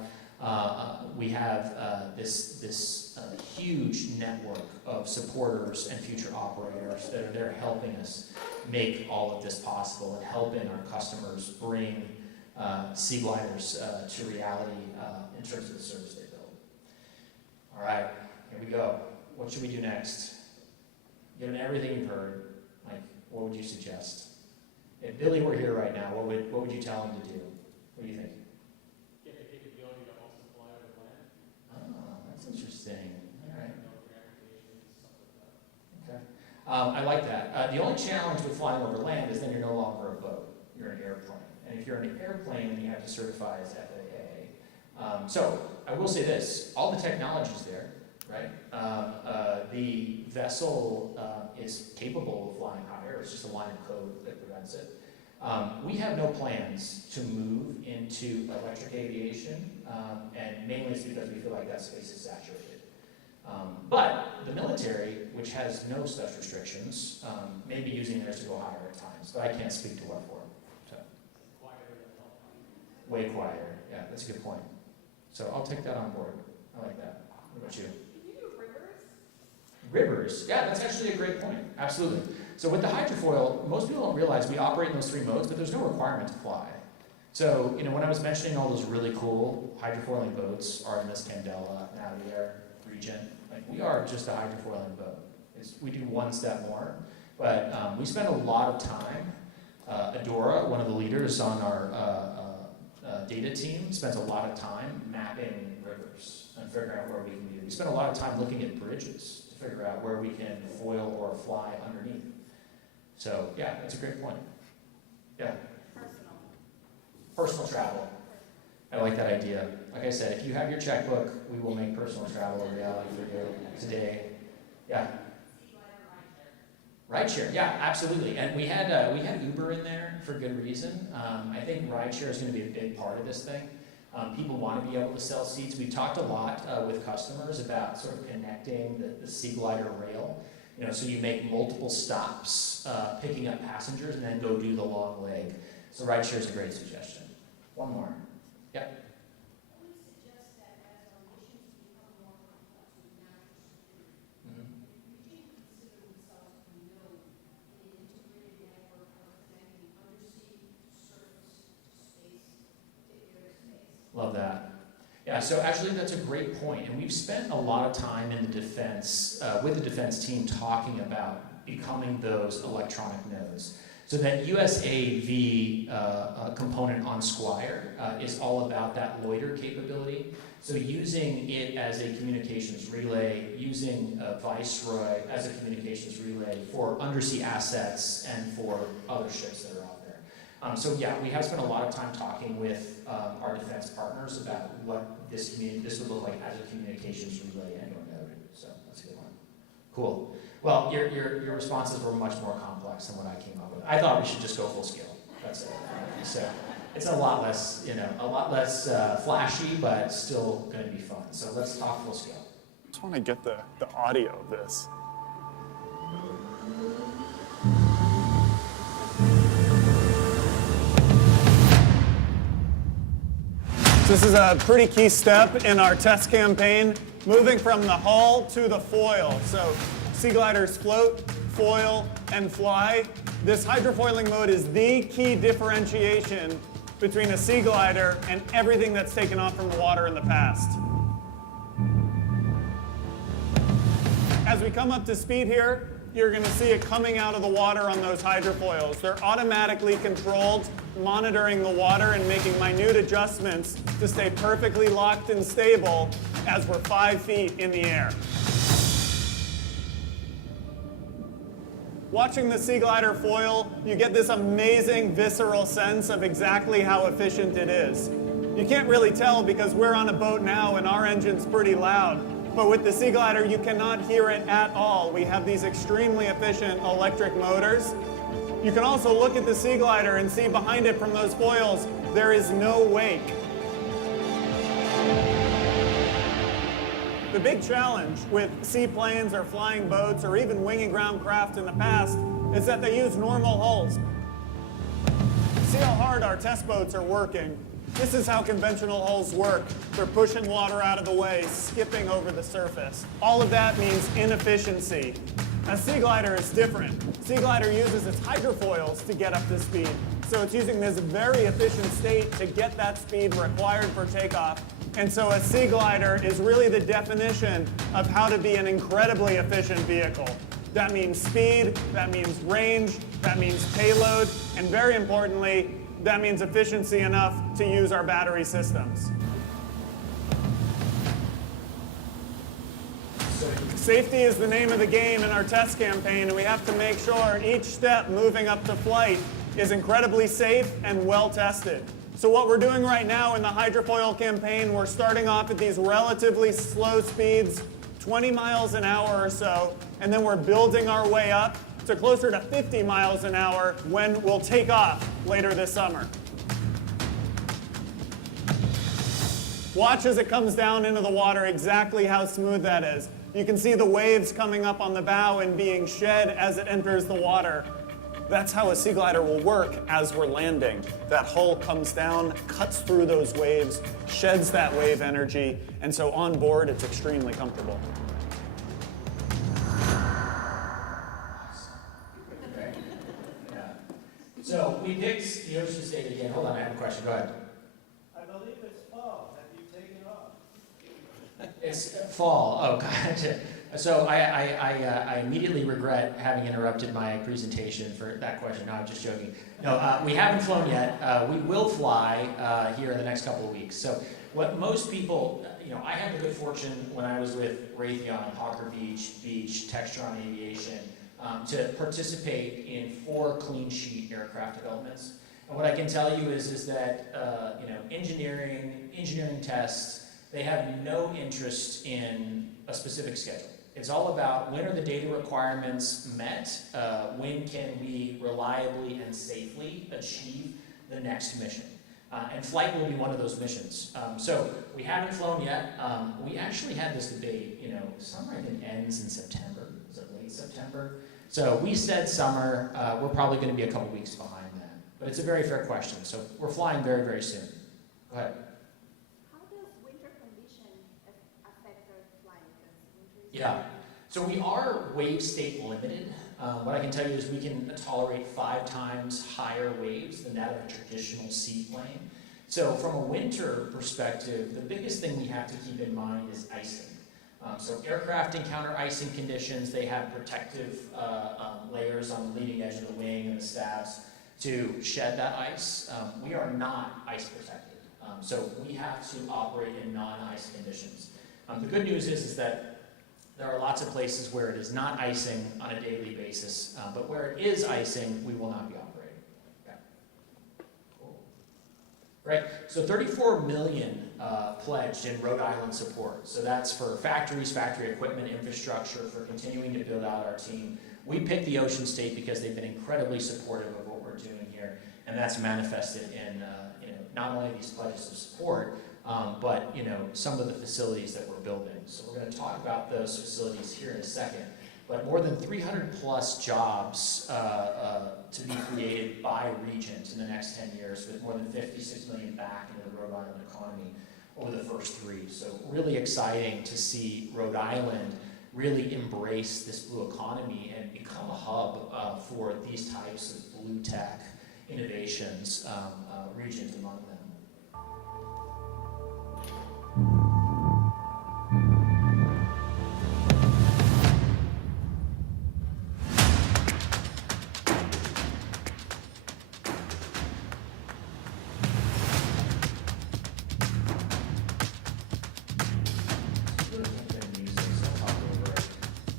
We have this huge network of supporters and future operators that are there helping us make all of this possible and helping our customers bring sea gliders to reality in terms of the service they build. All right, here we go. What should we do next? Given everything you've heard, like, what would you suggest? If Billy were here right now, what would you tell him to do? What do you think? Get a capability to also fly over land. Oh, that's interesting. All right. No gravitations, stuff like that. Okay. I like that. The only challenge with flying over land is then you're no longer a boat. You're an airplane. And if you're an airplane, then you have to certify as FAA. So I will say this, all the technology's there, right? The vessel is capable of flying higher. It's just a line of code that prevents it. We have no plans to move into electric aviation, and mainly it's because we feel like that space is saturated. But the military, which has no such restrictions, may be using theirs to go higher at times, but I can't speak to what for. So. Way quieter. Yeah, that's a good point. So I'll take that on board. I like that. What about you? Can you do rivers? Rivers. Yeah, that's actually a great point. Absolutely. So with the hydrofoil, most people don't realize we operate in those three modes, but there's no requirement to fly. So, when I was mentioning all those really cool hydrofoiling boats, Artemis, Candela, Naviair, REGENT, like, we are just a hydrofoiling boat. We do one step more, but we spend a lot of time. Adora, one of the leaders on our data team, spends a lot of time mapping rivers and figuring out where we can do. We spend a lot of time looking at bridges to figure out where we can foil or fly underneath. So, yeah, that's a great point. Yeah. Personal travel. I like that idea. Like I said, if you have your checkbook, we will make personal travel a reality for you today. Yeah. Rideshare, yeah, absolutely. And we had Uber in there for good reason. I think rideshare is going to be a big part of this thing. People want to be able to sell seats. We've talked a lot with customers about sort of connecting the Sea Glider rail. So you make multiple stops, picking up passengers, and then go do the long leg. So rideshare is a great suggestion. One more. Yep. I would suggest that as our missions become more complex with national security, REGENT consider themselves to be known in an integrated network of connecting undersea, surface, space, to airspace. Love that. Yeah, so actually that's a great point, and we've spent a lot of time in the defense, with the defense team talking about becoming those electronic nodes. So that USAV component on Squire is all about that loiter capability. So using it as a communications relay, using Viceroy as a communications relay for undersea assets and for other ships that are out there. So yeah, we have spent a lot of time talking with our defense partners about what this would look like as a communications relay and or node. So that's a good one. Cool. Well, your responses were much more complex than what I came up with. I thought we should just go full scale. That's it. So it's a lot less, flashy, but still going to be fun. So let's talk full scale. I just want to get the audio of this. This is a pretty key step in our test campaign, moving from the hull to the foil. So sea gliders float, foil, and fly. This hydrofoiling mode is the key differentiation between a sea glider and everything that's taken off from the water in the past. As we come up to speed here, you're going to see it coming out of the water on those hydrofoils. They're automatically controlled, monitoring the water and making minute adjustments to stay perfectly locked and stable as we're 5 feet in the air. Watching the Sea Glider foil, you get this amazing visceral sense of exactly how efficient it is. You can't really tell because we're on a boat now and our engine's pretty loud, but with the Sea Glider you cannot hear it at all. We have these extremely efficient electric motors. You can also look at the Sea Glider and see behind it from those foils, there is no wake. The big challenge with seaplanes or flying boats or even wing and ground craft in the past is that they use normal hulls. See how hard our test boats are working. This is how conventional hulls work. They're pushing water out of the way, skipping over the surface. All of that means inefficiency. A Sea Glider is different. Sea Glider uses its hydrofoils to get up to speed. So it's using this very efficient state to get that speed required for takeoff. And so a Sea Glider is really the definition of how to be an incredibly efficient vehicle. That means speed, that means range, that means payload, and very importantly, that means efficiency enough to use our battery systems. Safety is the name of the game in our test campaign, and we have to make sure each step moving up to flight is incredibly safe and well tested. So what we're doing right now in the hydrofoil campaign, we're starting off at these relatively slow speeds, 20 miles an hour or so, and then we're building our way up to closer to 50 miles an hour when we'll take off later this summer. Watch as it comes down into the water exactly how smooth that is. You can see the waves coming up on the bow and being shed as it enters the water. That's how a Sea Glider will work as we're landing. That hull comes down, cuts through those waves, sheds that wave energy, and so on board it's extremely comfortable. So we picked the Ocean State again. Hold on, I have a question. Go ahead. I believe it's fall. Have you taken off? It's fall. Oh, gotcha. So I immediately regret having interrupted my presentation for that question. No, I'm just joking. No, we haven't flown yet. We will fly here in the next couple of weeks. So what most people, I had the good fortune when I was with Raytheon, Hawker Beach, Textron Aviation, to participate in 4 clean sheet aircraft developments. And what I can tell you is that engineering tests, they have no interest in a specific schedule. It's all about when are the data requirements met, when can we reliably and safely achieve the next mission. And flight will be one of those missions. So we haven't flown yet. We actually had this debate, summer I think ends in September. Is it late September? So we said summer. We're probably going to be a couple weeks behind that. But it's a very fair question. So we're flying very, very soon. Go ahead. Yeah, so we are wave state limited. What I can tell you is we can tolerate 5 times higher waves than that of a traditional seaplane. So from a winter perspective, the biggest thing we have to keep in mind is icing. So aircraft encounter icing conditions. They have protective layers on the leading edge of the wing and the stabs to shed that ice. We are not ice protected. So we have to operate in non-ice conditions. The good news is that there are lots of places where it is not icing on a daily basis, but where it is icing, we will not be operating. Okay. Cool. Right, so 34 million pledged in Rhode Island support. So that's for factories, factory equipment, infrastructure, for continuing to build out our team. We picked the Ocean State because they've been incredibly supportive of what we're doing here, and that's manifested in not only these pledges of support, but some of the facilities that we're building. So we're going to talk about those facilities here in a second. But more than 300 plus jobs to be created by REGENT in the next 10 years, with more than 56 million back into the Rhode Island economy over the first 3. So really exciting to see Rhode Island really embrace this blue economy and become a hub for these types of blue tech innovations, REGENT among them.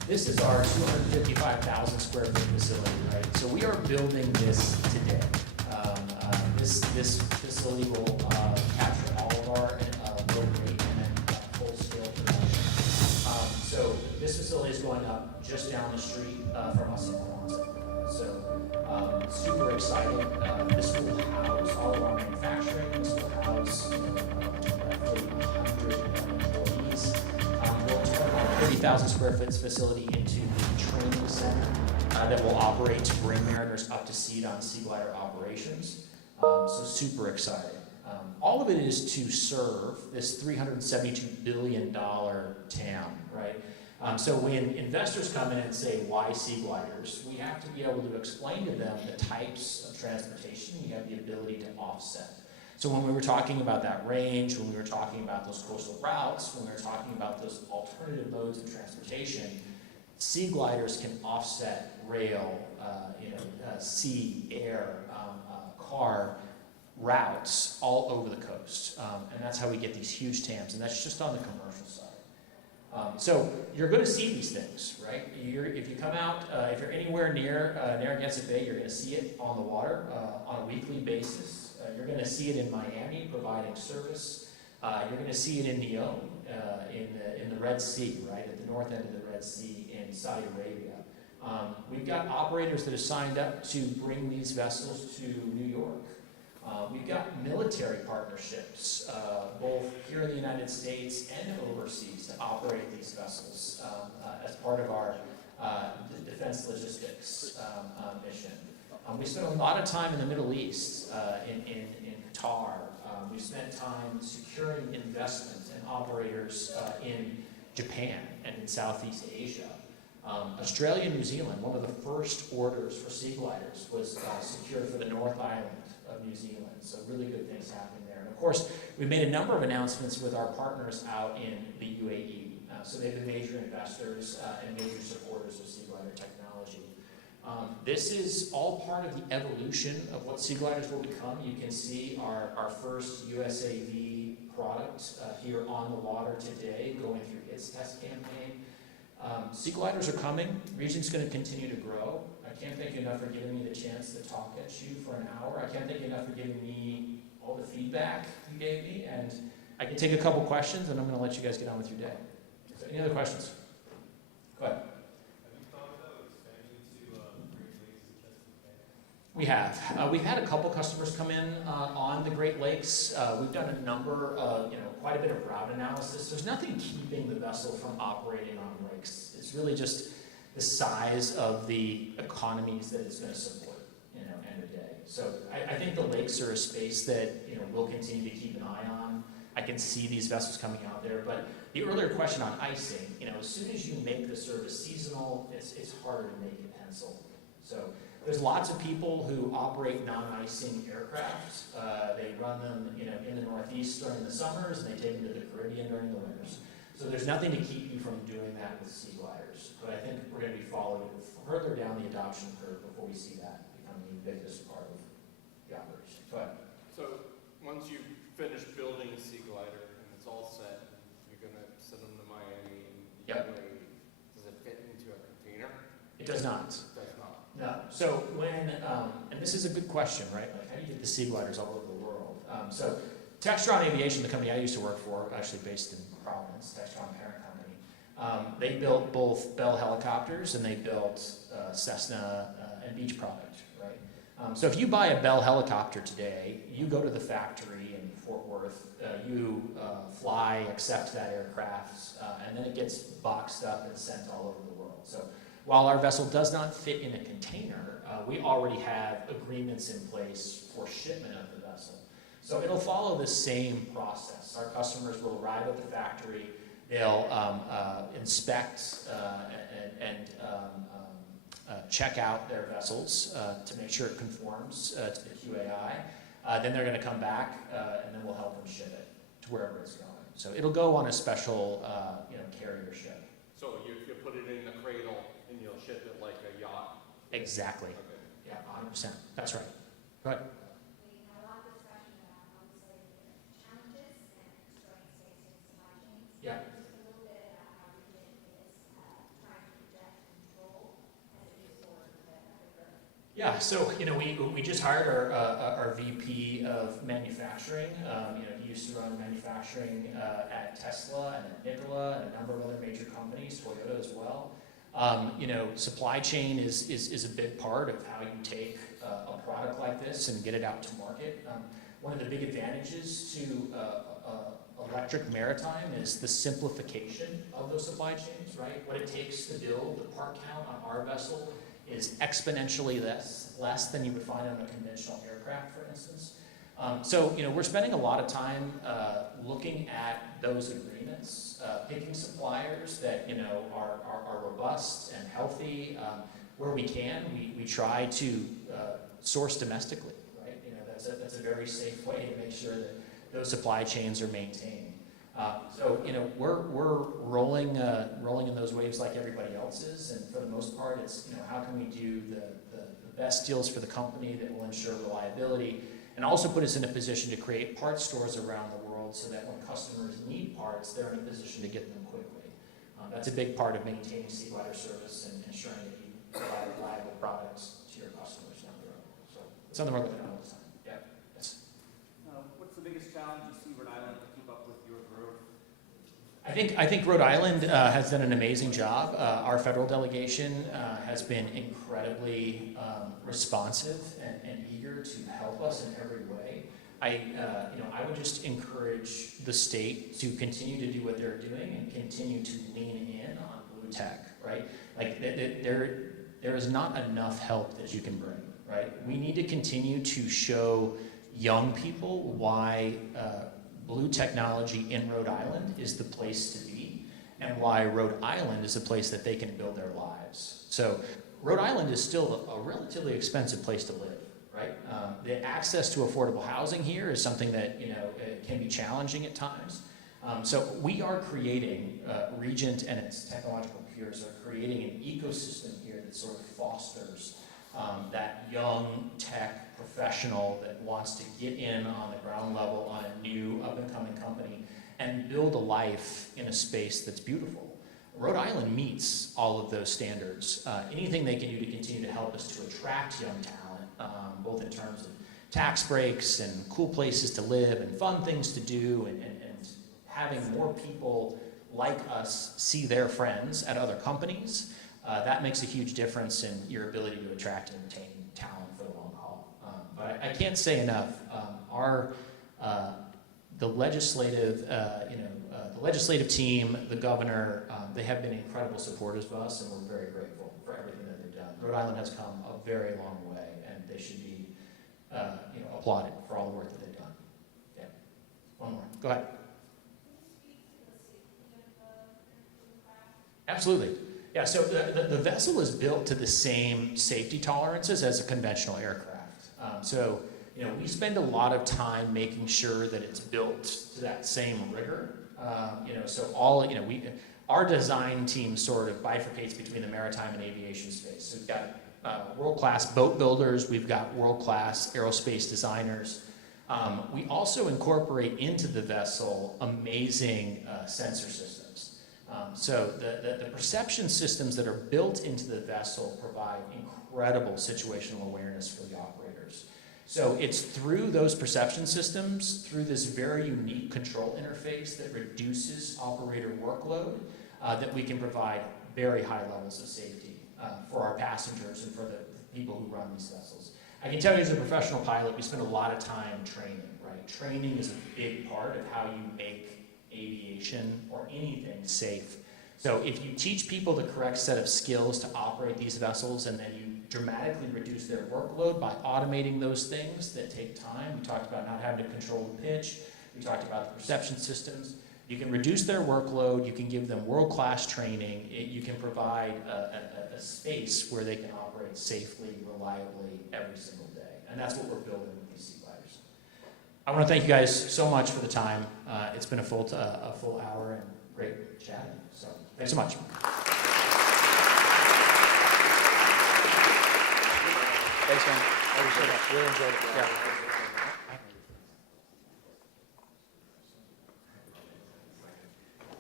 This is our 255,000 square foot facility, right? So we are building this today. This facility will capture all of our low rate and full scale production. So this facility is going up just down the street from us in Quantum. So super exciting. This will house all of our manufacturing. This will house roughly 100 employees. We'll turn our 30,000 square foot facility into the training center that will operate to bring mariners up to speed on sea glider operations. So super exciting. All of it is to serve this $372 billion TAM, right? So when investors come in and say, why sea gliders, we have to be able to explain to them the types of transportation you have the ability to offset. So when we were talking about that range, when we were talking about those coastal routes, when we were talking about those alternative modes of transportation, sea gliders can offset rail, sea, air, car routes all over the coast. And that's how we get these huge TAMs, and that's just on the commercial side. So you're going to see these things, right? If you come out, if you're anywhere near Narragansett Bay, you're going to see it on the water on a weekly basis. You're going to see it in Miami providing service. You're going to see it in Neom, in the Red Sea, right, at the north end of the Red Sea in Saudi Arabia. We've got operators that have signed up to bring these vessels to New York. We've got military partnerships, both here in the United States and overseas, to operate these vessels as part of our defense logistics mission. We spent a lot of time in the Middle East, in Qatar. We've spent time securing investment and operators in Japan and in Southeast Asia. Australia and New Zealand, one of the first orders for sea gliders was secured for the North Island of New Zealand. So really good things happening there. And of course, we made a number of announcements with our partners out in the UAE. So they've been major investors and major supporters of sea glider technology. This is all part of the evolution of what sea gliders will become. You can see our first USAV product here on the water today, going through its test campaign. Sea gliders are coming. REGENT's going to continue to grow. I can't thank you enough for giving me the chance to talk at you for an hour. I can't thank you enough for giving me all the feedback you gave me. And I can take a couple questions, and I'm going to let you guys get on with your day. So any other questions? Go ahead. We have. We've had a couple customers come in on the Great Lakes. We've done a number of, quite a bit of route analysis. There's nothing keeping the vessel from operating on lakes. It's really just the size of the economies that it's going to support, end of day. So I think the lakes are a space that, we'll continue to keep an eye on. I can see these vessels coming out there. But the earlier question on icing, as soon as you make the service seasonal, it's harder to make it pencil. So there's lots of people who operate non-icing aircraft. They run them, in the Northeast during the summers, and they take them to the Caribbean during the winters. So there's nothing to keep you from doing that with sea gliders. But I think we're going to be followed further down the adoption curve before we see that become the ubiquitous part of the operation. But so once you finish building a sea glider and it's all set, you're going to send them to Miami and Yep. Does it fit into a container? it does not. It does not. No. So when, and this is a good question, right? Like, how do you get the sea gliders all over the world? So Textron Aviation, the company I used to work for, actually based in Providence, Textron parent company, they built both Bell helicopters and they built Cessna and Beech product, right? So if you buy a Bell helicopter today, you go to the factory in Fort Worth, you fly, accept that aircraft, and then it gets boxed up and sent all over the world. So while our vessel does not fit in a container, we already have agreements in place for shipment of the vessel. So it'll follow the same process. Our customers will arrive at the factory, they'll inspect and check out their vessels to make sure it conforms to the QAI. Then they're going to come back, and then we'll help them ship it to wherever it's going. So it'll go on a special carrier ship. So you put it in a cradle and you'll ship it like a yacht? Exactly. Okay. Yeah, 100%. That's right. Go ahead. We had a lot of discussion about obviously the challenges and constraints facing supply chains. Yeah. Just a little bit about how REGENT is trying to Yeah, so we just hired our VP of manufacturing. He used to run manufacturing at Tesla and at Nikola and a number of other major companies, Toyota as well. Supply chain is a big part of how you take a product like this and get it out to market. One of the big advantages to electric maritime is the simplification of those supply chains, right? What it takes to build the part count on our vessel is exponentially less than you would find on a conventional aircraft, for instance. We're spending a lot of time looking at those agreements, picking suppliers that are robust and healthy. Where we can, we try to source domestically, right? That's a very safe way to make sure that those supply chains are maintained. We're rolling in those waves like everybody else is, and for the most part, it's how can we do the best deals for the company that will ensure reliability, and also put us in a position to create parts stores around the world so that when customers need parts, they're in a position to get them quickly. That's a big part of maintaining Sea Glider service and ensuring that you provide reliable products to your customers down the road. So it's something we're looking at all the time. Yeah. Yes. What's the biggest challenge you see Rhode Island to keep up with your growth? I think Rhode Island has done an amazing job. Our federal delegation has been incredibly responsive and eager to help us in every way. I would just encourage the state to continue to do what they're doing and continue to lean in on blue tech, right? Like there is not enough help that you can bring, right? We need to continue to show young people why blue technology in Rhode Island is the place to be, and why Rhode Island is a place that they can build their lives. So Rhode Island is still a relatively expensive place to live, right? The access to affordable housing here is something that it can be challenging at times. So we are creating, REGENT and its technological peers are creating an ecosystem here that sort of fosters that young tech professional that wants to get in on the ground level on a new up-and-coming company and build a life in a space that's beautiful. Rhode Island meets all of those standards. Anything they can do to continue to help us to attract young talent, both in terms of tax breaks and cool places to live and fun things to do, and having more people like us see their friends at other companies, that makes a huge difference in your ability to attract and retain talent for the long haul. But I can't say enough. The legislative, the legislative team, the governor, they have been incredible supporters of us, and we're very grateful for everything that they've done. Rhode Island has come a very long way, and they should be, applauded for all the work that they've done. Yeah. One more. Go ahead. Absolutely. Yeah, so the vessel is built to the same safety tolerances as a conventional aircraft. We spend a lot of time making sure that it's built to that same rigor. Our design team sort of bifurcates between the maritime and aviation space. So we've got world-class boat builders, we've got world-class aerospace designers. We also incorporate into the vessel amazing sensor systems. The perception systems that are built into the vessel provide incredible situational awareness for the operators. So it's through those perception systems, through this very unique control interface that reduces operator workload, that we can provide very high levels of safety for our passengers and for the people who run these vessels. I can tell you as a professional pilot, we spend a lot of time training, right? Training is a big part of how you make aviation or anything safe. So if you teach people the correct set of skills to operate these vessels, and then you dramatically reduce their workload by automating those things that take time. We talked about not having to control the pitch. We talked about the perception systems. You can reduce their workload. You can give them world-class training. You can provide a space where they can operate safely, reliably, every single day. And that's what we're building with these Sea Gliders. I want to thank you guys so much for the time. It's been a full hour and great chatting. So thanks so much. Thanks, man. I appreciate it. Really enjoyed it. Yeah.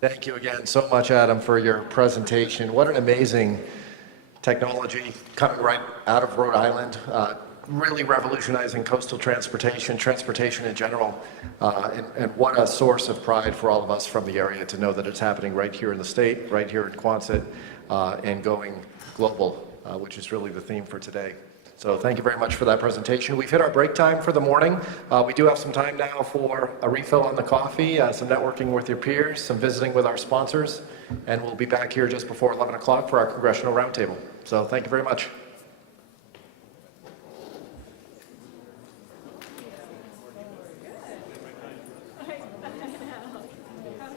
Thank you again so much, Adam, for your presentation. What an amazing technology coming right out of Rhode Island, really revolutionizing coastal transportation, transportation in general, and what a source of pride for all of us from the area to know that it's happening right here in the state, right here in Quonset, and going global, which is really the theme for today. So thank you very much for that presentation. We've hit our break time for the morning. We do have some time now for a refill on the coffee, some networking with your peers, some visiting with our sponsors, and we'll be back here just before 11 o'clock for our congressional roundtable. So thank you very much.